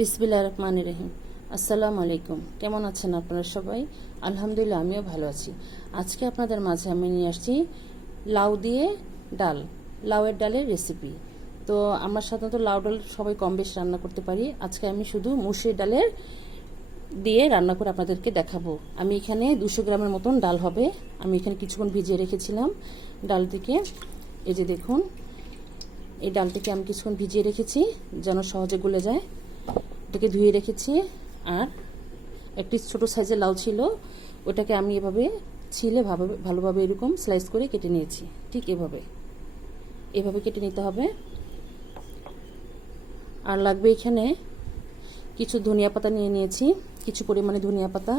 বিসমিল্লাহির রহমানির রহিম। আসসালামু আলাইকুম। কেমন আছেন আপনারা সবাই? আলহামদুলিল্লাহ, আমিও ভালো আছি। আজকে আপনাদের মাঝে আমি নিয়ে আসছি লাউ দিয়ে ডাল, লাউয়ের ডালের রেসিপি। তো আমরা সাধারণত লাউ ডাল সবাই কম বেশ রান্না করতে পারি। আজকে আমি শুধু মুসুরির ডালের দিয়ে রান্না করে আপনাদেরকে দেখাবো। আমি এখানে 200 গ্রামের মতন ডাল হবে। আমি এখানে কিছুক্ষণ ভিজিয়ে রেখেছিলাম ডালটিকে। এই যে দেখুন, এই ডালটিকে আমি কিছুক্ষণ ভিজিয়ে রেখেছি যেন সহজে গলে যায়। ওটাকে ধুয়ে রেখেছি। আর একটি ছোট সাইজের লাউ ছিল, ওটাকে আমি এভাবে ছিলে ভালোভাবে এরকম স্লাইস করে কেটে নিয়েছি। ঠিক এভাবে কেটে নিতে হবে। আর লাগবে এখানে কিছু ধনিয়া পাতা নিয়ে নিয়েছি, কিছু পরিমাণে ধনিয়া পাতা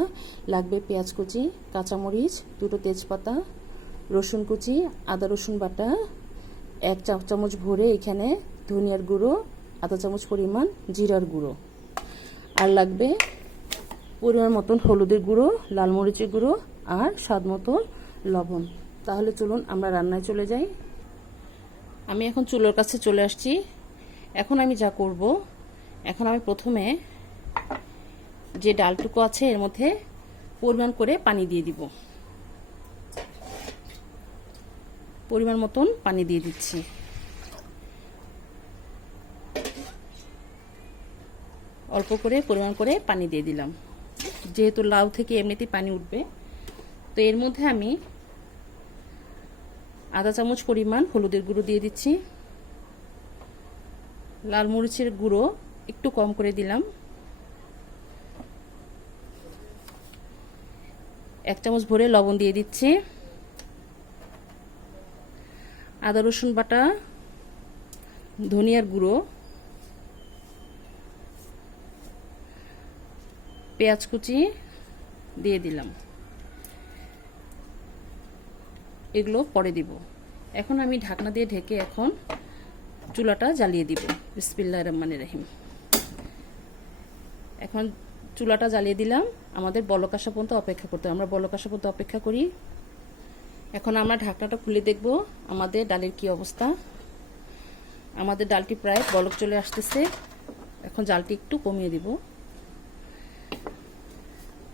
লাগবে, পেঁয়াজ কুচি, কাঁচামরিচ, 2টো তেজপাতা, রসুন কুচি, আদা রসুন বাটা 1 চা চামচ ভরে, এখানে ধনিয়ার গুঁড়ো আধা চামচ পরিমাণ, জিরার গুঁড়ো, আর লাগবে পরিমাণ মতন হলুদের গুঁড়ো, লাল মরিচের গুঁড়ো আর স্বাদ মতো লবণ। তাহলে চলুন আমরা রান্নায় চলে যাই। আমি এখন চুলোর কাছে চলে আসছি। এখন আমি যা করব, এখন আমি প্রথমে যে ডালটুকু আছে এর মধ্যে পরিমাণ করে পানি দিয়ে দিব। পরিমাণ মতন পানি দিয়ে দিচ্ছি। অল্প করে পরিমাণ করে পানি দিয়ে দিলাম, যেহেতু লাউ থেকে এমনিতেই পানি উঠবে। তো এর মধ্যে আমি আধা চামচ পরিমাণ হলুদের গুঁড়ো দিয়ে দিচ্ছি, লাল মরিচের গুঁড়ো একটু কম করে দিলাম, 1 চামচ ভরে লবণ দিয়ে দিচ্ছি, আদা রসুন বাটা, ধনিয়ার গুঁড়ো, পেঁয়াজ কুচি দিয়ে দিলাম। এগুলো পরে দিব। এখন আমি ঢাকনা দিয়ে ঢেকে এখন চুলাটা জ্বালিয়ে দিব। বিসমিল্লাহির রহমানির রহিম। এখন চুলাটা জ্বালিয়ে দিলাম। আমাদের বলক আসা পর্যন্ত অপেক্ষা করতে হবে। আমরা বলক আসা পর্যন্ত অপেক্ষা করি। এখন আমরা ঢাকনাটা খুলে দেখব আমাদের ডালের কি অবস্থা। আমাদের ডালটি প্রায় বলক চলে আসতেছে। এখন জালটি একটু কমিয়ে দিব।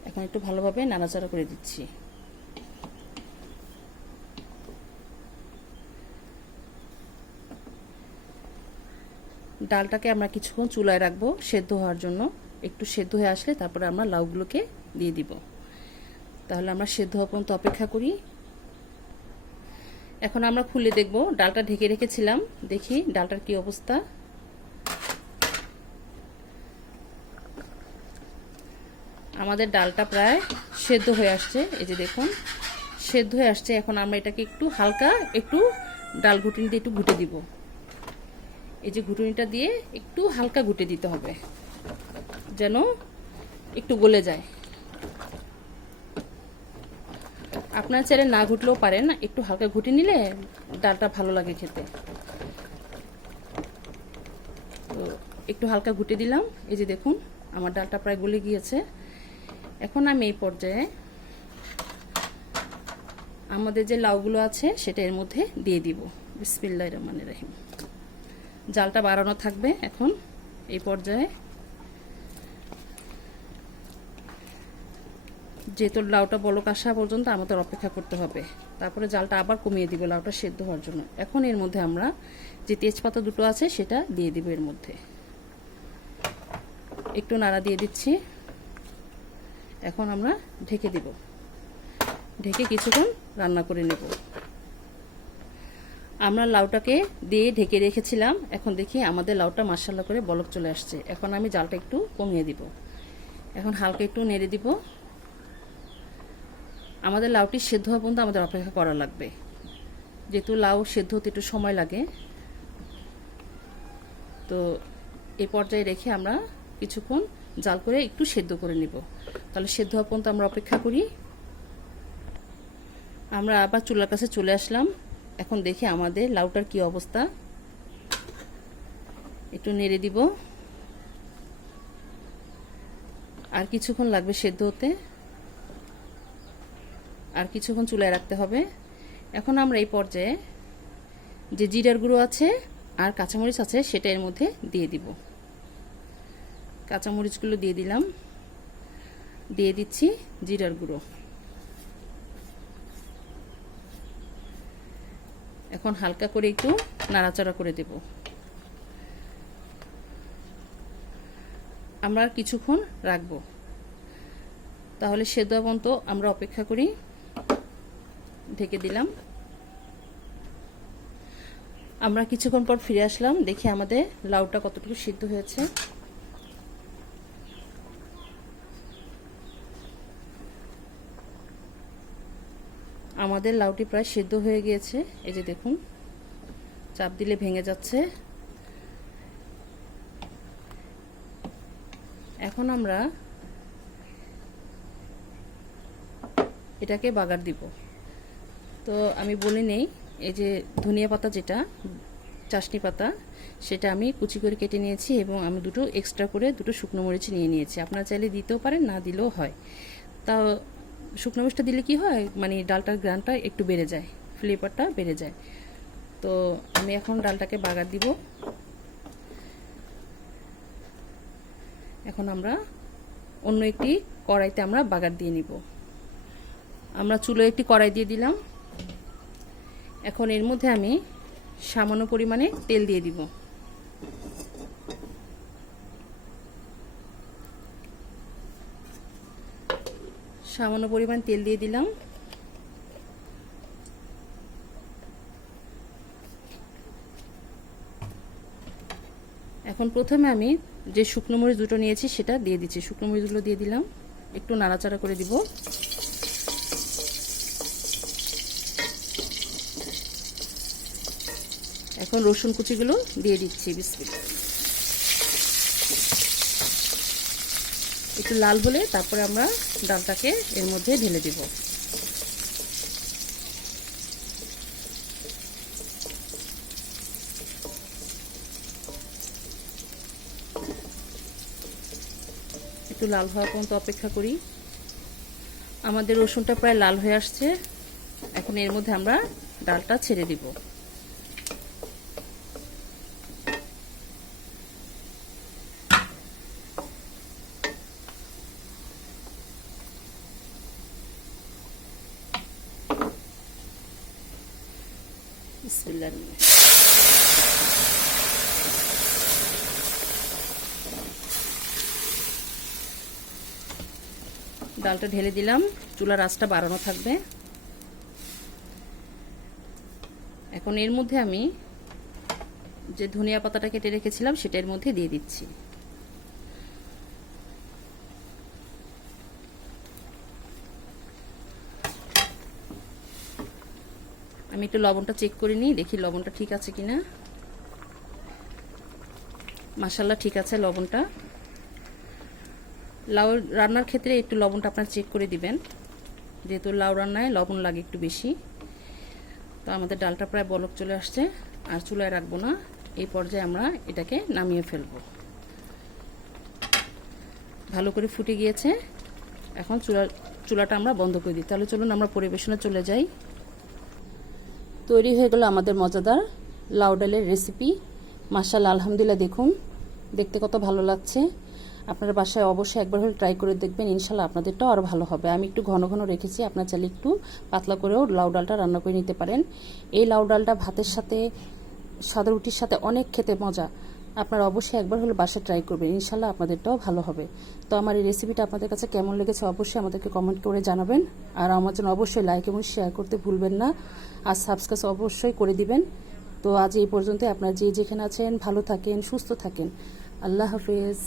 এখন একটু ভালোভাবে নাড়াচাড়া করে দিচ্ছি। ডালটাকে আমরা কিছুক্ষণ চুলায় রাখবো সেদ্ধ হওয়ার জন্য। একটু সেদ্ধ হয়ে আসলে তারপরে আমরা লাউগুলোকে দিয়ে দিব। তাহলে আমরা সেদ্ধ হওয়া পর্যন্ত অপেক্ষা করি। এখন আমরা খুলে দেখব। ডালটা ঢেকে রেখেছিলাম, দেখি ডালটার কি অবস্থা। আমাদের ডালটা প্রায় সেদ্ধ হয়ে আসছে। এই যে দেখুন, সেদ্ধ হয়ে আসছে। এখন আমরা এটাকে একটু হালকা একটু ডাল ঘুটনি দিয়ে একটু ঘুটে দিব। এই যে ঘুটনিটা দিয়ে একটু হালকা ঘুটে দিতে হবে যেন একটু গলে যায়। আপনার চাইলে না ঘুটলেও পারেন, একটু হালকা ঘুটে নিলে ডালটা ভালো লাগে খেতে। তো একটু হালকা ঘুটে দিলাম। এই যে দেখুন, আমার ডালটা প্রায় গলে গিয়েছে। এখন আমি এই পর্যায়ে আমাদের যে লাউগুলো আছে সেটা এর মধ্যে দিয়ে দিব। বিসমিল্লাহির রহমানির রহিম। জালটা বাড়ানো থাকবে। এখন এই পর্যায়ে যেহেতু লাউটা বলক আসা পর্যন্ত আমাদের অপেক্ষা করতে হবে, তারপরে জালটা আবার কমিয়ে দিব লাউটা সেদ্ধ হওয়ার জন্য। এখন এর মধ্যে আমরা যে তেজপাতা 2টো আছে সেটা দিয়ে দিব। এর মধ্যে একটু নাড়া দিয়ে দিচ্ছি। এখন আমরা ঢেকে দিব। ঢেকে কিছুক্ষণ রান্না করে নেব। আমরা লাউটাকে দিয়ে ঢেকে রেখেছিলাম। এখন দেখি আমাদের লাউটা মাশাআল্লাহ করে বলক চলে আসছে। এখন আমি জালটা একটু কমিয়ে দিব। এখন হালকা একটু নেড়ে দিব। আমাদের লাউটি সেদ্ধ হওয়া পর্যন্ত আমাদের অপেক্ষা করা লাগবে, যেহেতু লাউ সেদ্ধ হতে একটু সময় লাগে। তো এই পর্যায়ে রেখে আমরা কিছুক্ষণ জাল করে একটু সেদ্ধ করে নিব। তাহলে সেদ্ধ হওয়া পর্যন্ত আমরা অপেক্ষা করি। আমরা আবার চুলার কাছে চলে আসলাম। এখন দেখি আমাদের লাউটার কি অবস্থা। একটু নেড়ে দিব। আর কিছুক্ষণ লাগবে সেদ্ধ হতে, আর কিছুক্ষণ চুলায় রাখতে হবে। এখন আমরা এই পর্যায়ে যে জিরার গুঁড়ো আছে আর কাঁচামরিচ আছে সেটা এর মধ্যে দিয়ে দিব। কাঁচামরিচগুলো দিয়ে দিলাম, দিয়ে দিচ্ছি জিরার গুঁড়ো। এখন হালকা করে একটু নাড়াচাড়া করে দেব। আমরা কিছুক্ষণ রাখবো, তাহলে সেদ্ধ পর্যন্ত আমরা অপেক্ষা করি। ঢেকে দিলাম। আমরা কিছুক্ষণ পর ফিরে আসলাম, দেখি আমাদের লাউটা কতটুকু সিদ্ধ হয়েছে। আমাদের লাউটি প্রায় সিদ্ধ হয়ে গিয়েছে, এই যে দেখুন চাপ দিলে ভেঙে যাচ্ছে। এখন আমরা এটাকে বাগার দিব। তো আমি বলে নেই, এই যে ধনিয়া পাতা যেটা চাশনি পাতা, সেটা আমি কুচি করে কেটে নিয়েছি এবং আমি দুটো এক্সট্রা করে দুটো শুকনো মরিচ নিয়ে নিয়েছি। আপনারা চাইলে দিতেও পারেন, না দিলেও হয়। তা শুকনো মরিচটা দিলে কি হয়, মানে ডালটার গ্রানটা একটু বেড়ে যায়, ফ্লেভারটা বেড়ে যায়। তো আমি এখন ডালটাকে বাগার দিব। এখন আমরা অন্য একটি কড়াইতে আমরা বাগার দিয়ে নিব। আমরা চুলোয় একটি কড়াই দিয়ে দিলাম। এখন এর মধ্যে আমি সামান্য পরিমাণে তেল দিয়ে দিব। সামান্য পরিমাণ তেল দিয়ে দিলাম। এখন প্রথমে আমি যে শুকনো মরিচ দুটো নিয়েছি সেটা দিয়ে দিচ্ছি। শুকনো মরিচগুলো দিয়ে দিলাম, একটু নাড়াচাড়া করে দিব। এখন রসুন কুচিগুলো দিয়ে দিচ্ছি। বিসমিল্লাহ। একটু লাল হলে তারপরে আমরা ডালটাকে এর মধ্যে ঢেলে দিব। একটু লাল হওয়া পর্যন্ত অপেক্ষা করি। আমাদের রসুনটা প্রায় লাল হয়ে আসছে। এখন এর মধ্যে আমরা ডালটা ছেড়ে দিব। বিসমিল্লাহ। ডালটা ঢেলে দিলাম, চুলার আঁচটা বাড়ানো থাকবে। এখন এর মধ্যে আমি যে ধনিয়া পাতাটা কেটে রেখেছিলাম সেটা এর মধ্যে দিয়ে দিচ্ছি। আমি একটু লবণটা চেক করে নিই, দেখি লবণটা ঠিক আছে কিনা। মাশাআল্লাহ ঠিক আছে লবণটা। লাউ রান্নার ক্ষেত্রে একটু লবণটা আপনারা চেক করে দিবেন, যেহেতু লাউ রান্নায় লবণ লাগে একটু বেশি। তো আমাদের ডালটা প্রায় বলক চলে আসছে, আর চুলায় রাখবো না। এই পর্যায়ে আমরা এটাকে নামিয়ে ফেলবো। ভালো করে ফুটে গিয়েছে। এখন চুলাটা আমরা বন্ধ করে দিই। তাহলে চলুন আমরা পরিবেশনে চলে যাই। তৈরি হয়ে গেল আমাদের মজাদার লাউ ডালের রেসিপি। মাশাআল্লাহ, আলহামদুলিল্লাহ, দেখুন দেখতে কত ভালো লাগছে। আপনার বাসায় অবশ্যই একবার হলে ট্রাই করে দেখবেন, ইনশাল্লাহ আপনাদেরটাও আরও ভালো হবে। আমি একটু ঘন ঘন রেখেছি, আপনার চাইলে একটু পাতলা করেও লাউ ডালটা রান্না করে নিতে পারেন। এই লাউ ডালটা ভাতের সাথে, সাদা রুটির সাথে অনেক খেতে মজা। আপনারা অবশ্যই একবার হলে বাসায় ট্রাই করবেন, ইনশাল্লাহ আপনাদেরটাও ভালো হবে। তো আমার এই রেসিপিটা আপনাদের কাছে কেমন লেগেছে অবশ্যই আমাদেরকে কমেন্ট করে জানাবেন। আর আমার জন্য অবশ্যই লাইক এবং শেয়ার করতে ভুলবেন না, আর সাবস্ক্রাইব অবশ্যই করে দিবেন। তো আজ এই পর্যন্ত। আপনারা যে যেখানে আছেন ভালো থাকেন, সুস্থ থাকেন। আল্লাহ হাফেজ।